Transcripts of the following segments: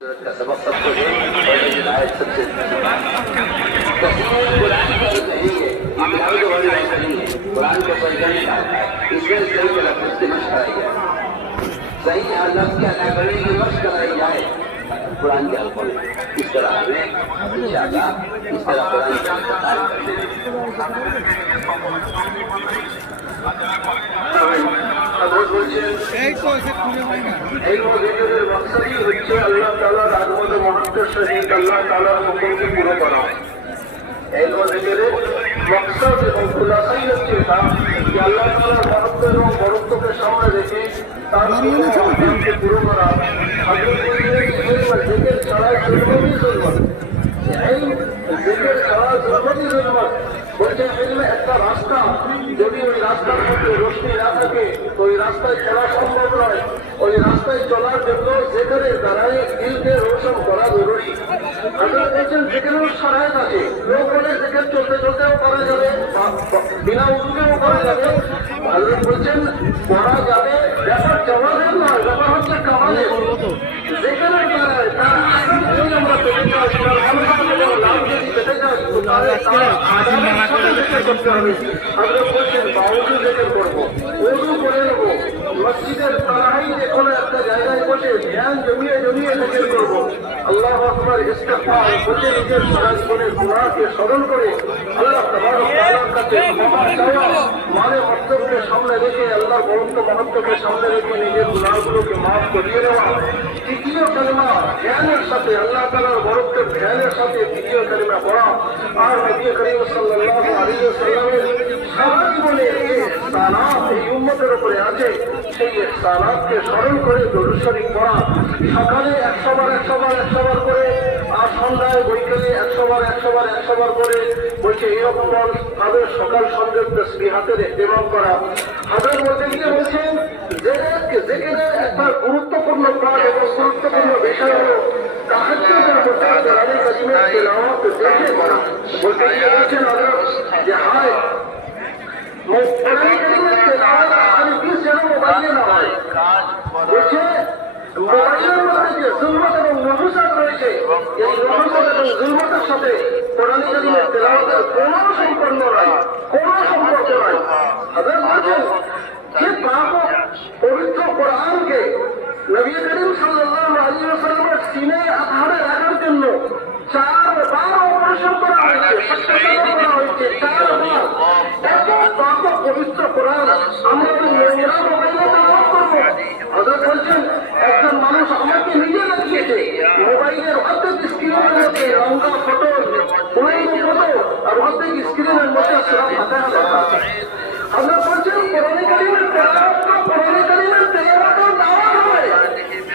का सबक सबको दे और ये आयत सबसे कुरान का नहीं है इब्राहिम का वाली बात नहीं है कुरान के पंजाबी का इसमें सही गलत इस्तेमाल कराई जाए सही लफ्ज की अदा करने की मशक कराई जाए कुरान के अल्फाज इस तरह हमें इंशाअल्लाह इस तरह कुरान আল্লাহ তাআলার আগমন মুহূর্তের সহিত আল্লাহ তাআলার হুকুমকে পুরো করা এলম জিকিরের মকসদ এবং খুলাসাই হচ্ছে তা যে আল্লাহ তাআলার মহত্ব এবং বরত্বকে সামনে রেখে তার হুকুমকে পুরো করা হযরত জিকির ছাড়া জরুরি জরুরত এই জিকির ছাড়া জরুরি জরুরত বলছে এলমে একটা রাস্তা যদি ওই রাস্তার মধ্যে রোশনি না থাকে তো ওই রাস্তায় চলা সম্ভব নয় ওই রাস্তায় চলার জন্য জিকিরের দ্বারাই দিলকে রোশন করা জরুরি আপনারা বলছেন জিকিরের শরায়ত আছে লোক বলে জিকির চলতে চলতেও করা যাবে বিনা উযুতেও করা যাবে হযরত বলছেন পড়া যাবে ব্যাপার জওয়াজের নয় ব্যাপার হচ্ছে কামালের জিকিরের দ্বারা তার আসল আমরা পেতে চাই তার ভালো লাভ যদি পেতে চাই তো তাহলে করতে হবে হযরত বলছেন বাউযু জিকির করবো ওযু করে নেবো মসজিদের তারাই যে কোনো একটা জায়গায় বসে ধ্যান জমিয়ে জমিয়ে জিকির করবো আল্লাহু আকবার ইস্তিগফার বলে নিজের সারা জীবনের গুনাহকে স্মরণ করে আল্লাহ তাবারক তাআলার কাছে ক্ষমা চাওয়া মানে মস্তককে সামনে রেখে আল্লাহর বরত্ব মহত্বকে সামনে রেখে নিজের গুনাহগুলোকে মাফ করিয়ে নেওয়া তৃতীয় কালিমা ধ্যানের সাথে আল্লাহ তাআলার বরত্বের ধ্যানের সাথে তৃতীয় কালিমা পড়া আর নবী করিম সাল্লাল্লাহু আলাইহি ওয়াসাল্লামের সারা জীবনের যে ইহসানাত এই উম্মতের উপরে আছে সেই ইহসানাতকে স্মরণ করে দরুদ শরীফ পড়া সকালে 100 বার করে আর সন্ধ্যায় বৈকালে 100 বার করে বলছে এরকম ভাবে সকাল সন্ধ্যের তাসবিহাতের ইহতিমাম করা হাজার বলতে গিয়ে বলছেন জিকিরের একটা গুরুত্বপূর্ণ পাঠ এবং গুরুত্বপূর্ণ বিষয় হলো তাহাজ্জুদের মধ্যে কোরআন কারীমের তিলাওয়াত দেখে পড়া বলতে গিয়ে বলছেন হযরত যে হায় কোরআন কারীমের তিলাওয়াত আর কি যেন মোবাইলে না হয় বলছে মোবাইলের মধ্যে যে জুলমত এবং নহুসাত রয়েছে এই নহুসাত এবং জুলমতের সাথে কোরআন কারীমের তিলাওয়াতের কোনো সম্পর্ক নাই হযরত বলছেন যে পাক পবিত্র কোরআনকে নবী করিম সাল্লাল্লাহু আলাইহি ওয়াসাল্লামের সিনে আধারে রাখার জন্য 4 বার অপারেশন করা হয়েছে 4 বার এত পাক পবিত্র কোরআন আমরা নিজেরা মোবাইলে তেলাওয়াত করব হযরত বলছেন একজন মানুষ আমাকে নিজে দেখিয়েছে মোবাইলের অর্ধেক স্ক্রিনের মধ্যে রঙা ফটো ফটো আর অর্ধেক স্ক্রিনের মধ্যে সূরা ফাতিহা লেখা আছে হযরত বলছেন কোরআন কারীমের তেলাওয়াত দাওয়াত হবে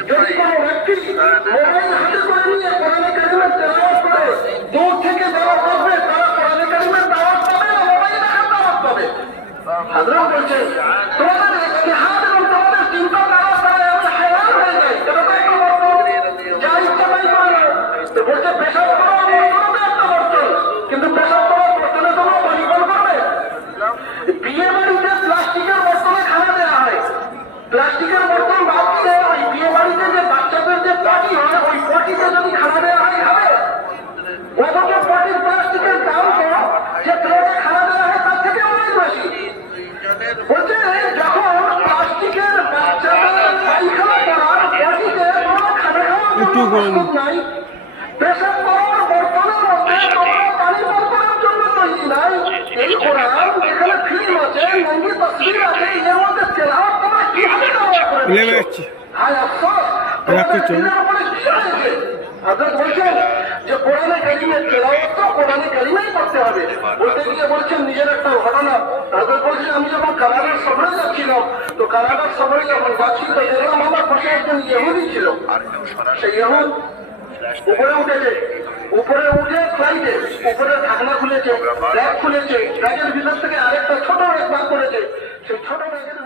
যদি কোনো ব্যক্তি মোবাইল হাতে করে নিয়ে কোরআন কারীমের তেলাওয়াত করে দূর থেকে যারা করবে তারা কোরআন কারীমের দাওয়াত পাবে না মোবাইল দেখার দাওয়াত পাবে হযরত বলছেন তোমাদের ইজতিহাদ এবং তোমাদের চিন্তাধারা দ্বারা এমন হায়াত হয়ে যায় এটা তো একটা বর্তমান যা ইচ্ছা তাই করে তো বলছে পেশাব করা একটা বর্তন কিন্তু পেশাব করার বর্তনে তোমরা পানি পান করবে বিয়ে বাড়িতে প্লাস্টিকের বর্তনে খানা দেওয়া হয় প্লাস্টিকের বর্তন বাদ দিয়ে ওই বিয়ে বাড়িতে যে বাচ্চাদের যে পটি হয় ওই পটিতে যদি খানা দেওয়া হয় খাবে অথচ পটির প্লাস্টিকের দাম তো যে প্লেটে খানা দেওয়া হয় তার থেকে অনেক বেশি বলছে যখন প্লাস্টিকের বাচ্চাদের পায়খানা করার পটিতে তোমরা খানা খাওয়ার জন্য নাই পেশাব করার বর্তনের মধ্যে তোমরা পানি বর্তনের জন্য তৈরি নাই এই কোরআন যেখানে ফিল্ম আছে নঙ্গি তসবির আছে এর মধ্যে তেলাওয়াত তোমরা কিভাবে করবে হায় আফসোস হযরত বলছেন যে কোরআনে কারীমের তেলাওয়াত তো কোরআনে কারীমেই করতে হবে বলতে গিয়ে বলছেন নিজের একটা ঘটনা হযরত বলছেন আমি যখন কানাডার সফরে যাচ্ছিলাম তো কানাডার সফরে যখন যাচ্ছি তো দেখলাম আমার পাশে একজন ইহুদি ছিল সেই ইহুদ উপরে উঠে ফ্লাইটে উপরে ঢাকনা খুলেছে ব্যাগ খুলেছে ব্যাগের ভিতর থেকে আরেকটা ছোট ব্যাগ বার করেছে সেই ছোট ব্যাগের